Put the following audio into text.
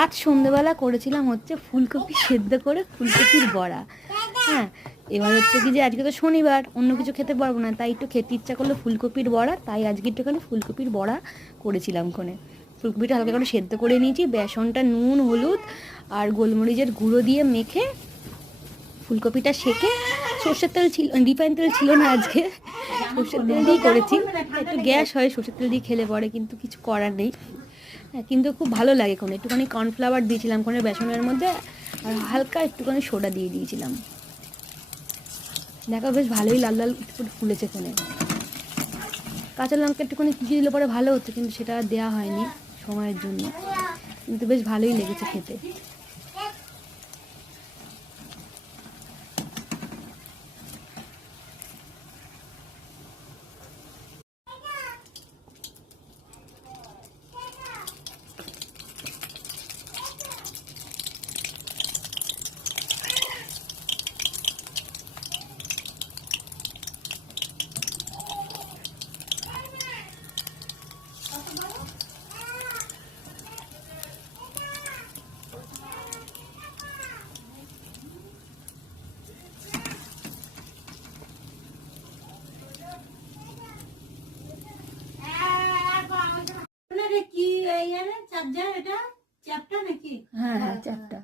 আজ সন্ধ্যেবেলা করেছিলাম হচ্ছে ফুলকপি সেদ্ধ করে ফুলকপির বড়া। হ্যাঁ, এবার হচ্ছে কি যে আজকে তো শনিবার, অন্য কিছু খেতে পারবো না, তাই একটু খেতে ইচ্ছা করলো ফুলকপির বড়া, তাই আজকে একটুখানি ফুলকপির বড়া করেছিলাম কোনে। ফুলকপিটা হালকা করে সেদ্ধ করে নিয়েছি, বেসনটা নুন হলুদ আর গোলমরিচের গুঁড়ো দিয়ে মেখে ফুলকপিটা সেকে, সর্ষের তেল ছিল, রিফাইন তেল ছিল না আজকে, সর্ষের তেল দিয়ে করেছি। একটু গ্যাস হয় সর্ষের তেল দিয়ে খেলে পরে, কিন্তু কিছু করার নেই। হ্যাঁ, কিন্তু খুব ভালো লাগে কোনে। একটুখানি কর্নফ্লাওয়ার দিয়েছিলাম কোনে বেসনের মধ্যে, আর হালকা একটুখানি সোডা দিয়ে দিয়েছিলাম। দেখো বেশ ভালোই লাল লাল একটু ফুলেছে কোনে। কাঁচা লঙ্কা একটুখানি কুচিয়ে দিলে পরে ভালো হতো, কিন্তু সেটা আর দেওয়া হয়নি সময়ের জন্য, কিন্তু বেশ ভালোই লেগেছে খেতে। কি চার্জার, এটা চ্যাপটা নাকি? হ্যাঁ হ্যাঁ, চারটা।